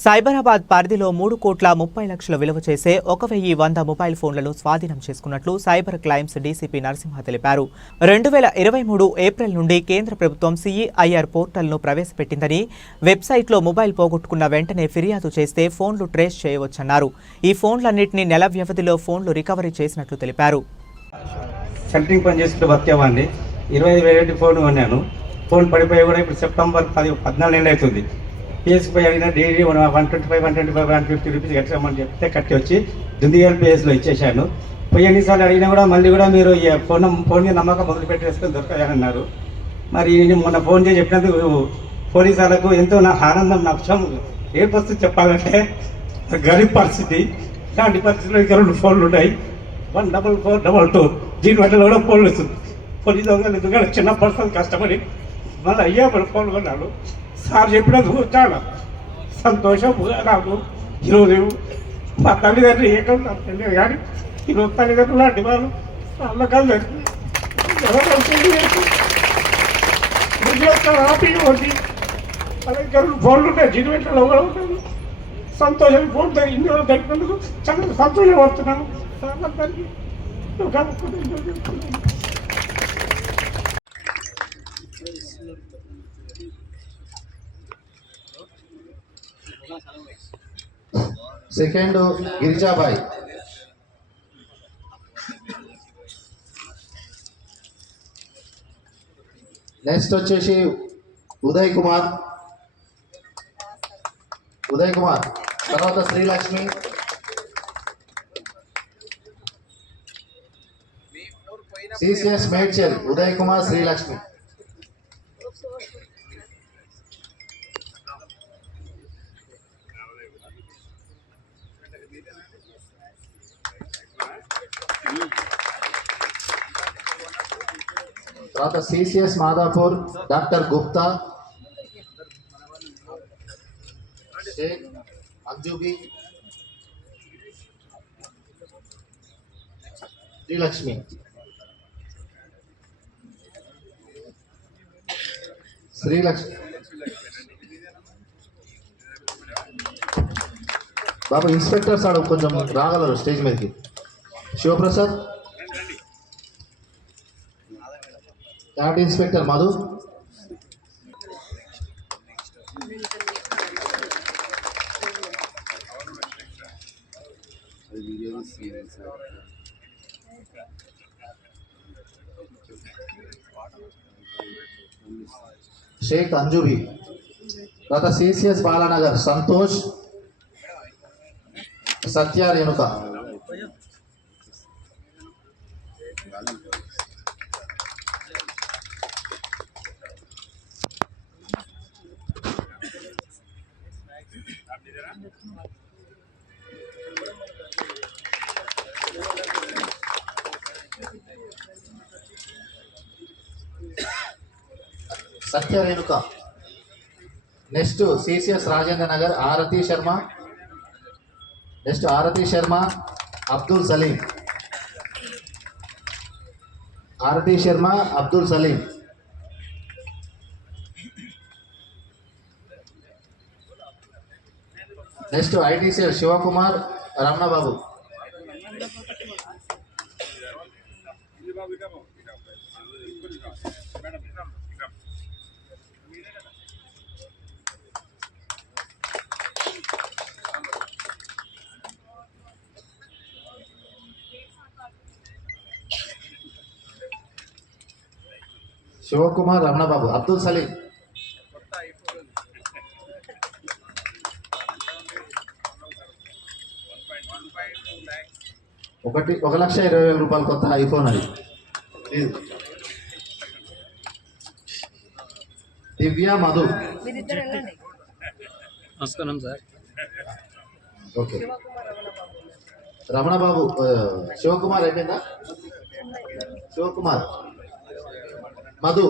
సైబరాబాద్ పరిధిలో మూడు కోట్ల ముప్పై లక్షల విలువ చేసే ఒక వెయ్యి వంద మొబైల్ ఫోన్లను స్వాధీనం చేసుకున్నట్లు సైబర్ క్లైమ్స్ డీసీపీ నరసింహ తెలిపారు. రెండు వేల ఇరవై మూడు ఏప్రిల్ నుండి కేంద్ర ప్రభుత్వం సిఈఐఆర్ పోర్టల్ను ప్రవేశపెట్టిందని వెబ్సైట్లో మొబైల్ పోగొట్టుకున్న వెంటనే ఫిర్యాదు చేస్తే ఫోన్లు ట్రేస్ చేయవచ్చన్నారు. ఈ ఫోన్లన్నింటినీ నెల వ్యవధిలో ఫోన్లు రికవరీ చేసినట్లు తెలిపారు. సెంటరింగ్ పని బతికేవాడిని. ఇరవై ఫోన్ కొన్నాను. ఫోన్ పడిపోయి కూడా ఇప్పుడు సెప్టెంబర్ పది పద్నాలుగు నెలలు అవుతుంది పిఎస్కి పోయి అడిగిన daily one one twenty five one twenty five one fifty rupees కట్టమని చెప్తే కట్టి వచ్చి దుందిగల్ పిఎస్లో ఇచ్చేశాను. పోయి ఎన్నిసార్లు అడిగినా కూడా మళ్ళీ కూడా మీరు ఈ ఫోన్ ఫోన్ మీద నమ్మకం మొదలు పెట్టేసుకొని దొరకాయన్నారు మరి నేను మొన్న ఫోన్ చేసి చెప్పినందుకు పోలీస్ వాళ్ళకు ఎంతో నా ఆనందం నష్టం ఏ పరిస్థితి చెప్పాలంటే గరీబ్ పరిస్థితి. ఇలాంటి పరిస్థితుల్లో ఇంకా రెండు ఫోన్లు ఉన్నాయి. One double four double two. దీని వెంటనే కూడా ఫోన్లు వస్తుంది. పోలీసు దొంగలు ఎందుకంటే చిన్న పర్సన్ కష్టపడి మళ్ళీ అయ్యా మన ఫోన్ కొన్నాడు. సార్ చెప్పినందుకు చాలా సంతోషం నాకు ఈరోజు మా తల్లిదండ్రులు ఏకం నాకు తెలియదు కానీ ఈరోజు తల్లిదండ్రులు లాంటి వాళ్ళు అమ్మకాలు హ్యాపీగా ఉంది అలాగే రెండు ఫోన్లు ఉన్నాయి జీవితంలో కూడా ఉంటుంది సంతోషం ఫోన్ ఇన్ని ఇందులో దొరికినందుకు చాలా సంతోషం పడుతున్నాను. అందరికీ ఒక సెకండ్ గిరిజాబాయ్. నెక్స్ట్ వచ్చేసి ఉదయ్ కుమార్. ఉదయ్ కుమార్. తర్వాత శ్రీలక్ష్మి. సిసిఎస్ మేడ్చల్. ఉదయ్ కుమార్ శ్రీలక్ష్మి. తర్వాత CCS Madhapur doctor Gupta Sheikh Anjubi Srilakshmi Srilakshmi Babu inspectors ఆడు కొంచెం రాగలరు స్టేజ్ మీదకి. శివప్రసాద్ యాడ్ ఇన్స్పెక్టర్ మధు షేక్ అంజుబి తర్వాత సిసిఎస్ బాలానగర్ సంతోష్ సత్య Renuka Satya Renuka. Next CCS Rajendra Nagar Aarti Sharma. Next Aarti Sharma Abdul Salim. Aarti Sharma Abdul Salim. Next ITCL Shivakumar Ramanababu. Shivakumar Ramanababu Abdul Salim. ఒకటి ఒక లక్ష ఇరవై వేల రూపాయలు కొత్త ఐఫోన్ అది. దివ్య మధు. నమస్కారం సార్. ఓకే. రమణబాబు ఆ, శివకుమార్ అయిపోయిందా? శివకుమార్. మధు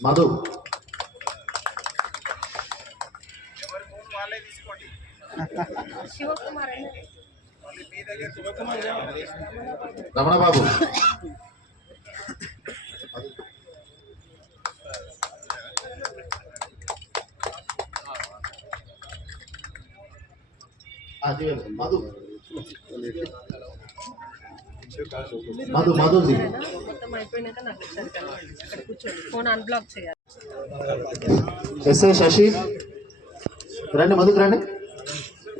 మధు రమణబాబు ఆ, చూడండి. మధు మధు మధుజీ మొత్తం అయిపోయినాక నాకు ఒకసారి కలవండి అక్కడ కూర్చోండి. ఫోన్ అన్బ్లాక్ చేయాలి. ఎస్ఐ శశి. రండి మధుకు రండి.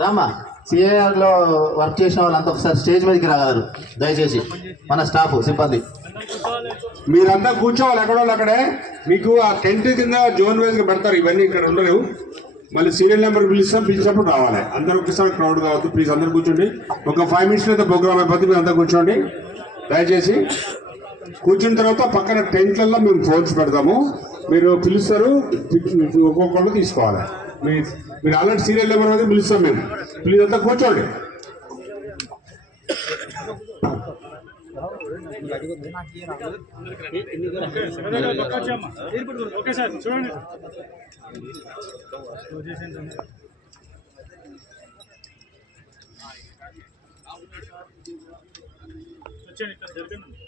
రామ్మా. సిఏఆర్లో వర్క్ చేసిన వాళ్ళంతా ఒకసారి స్టేజ్ మీదకి రాగలరు. దయచేసి మన స్టాఫ్ సిబ్బంది. మీరంతా కూర్చోవాలి ఎక్కడో అక్కడే? మీకు ఆ టెంట్ కింద జోన్ వైజ్గా పెడతారు ఇవన్నీ ఇక్కడ ఉండరు. మళ్ళీ సీరియల్ నెంబర్ పిలుస్తాం పిలిచినప్పుడు రావాలి. అందరూ ఒకసారి క్రౌడ్ కావద్దు ప్లీజ్ అందరు కూర్చోండి. ఒక ఫైవ్ మినిట్స్ అయితే ప్రోగ్రామ్ అయిపోతుంది మీరు అంతా కూర్చోండి. దయచేసి కూర్చున్న తర్వాత పక్కన టెంట్లలో మేము ఫోన్స్ పెడతాము. మీరు పిలుస్తారు ఒక్కొక్కళ్ళు తీసుకోవాలి. మీ మీరు ఆల్రెడీ సీరియల్ నెంబర్ అయితే పిలుస్తాం మేము. ప్లీజ్ అంతా కూర్చోండి. ఓకే సార్ చూడండి వచ్చేయండి ఇక్కడ జరిగిందండి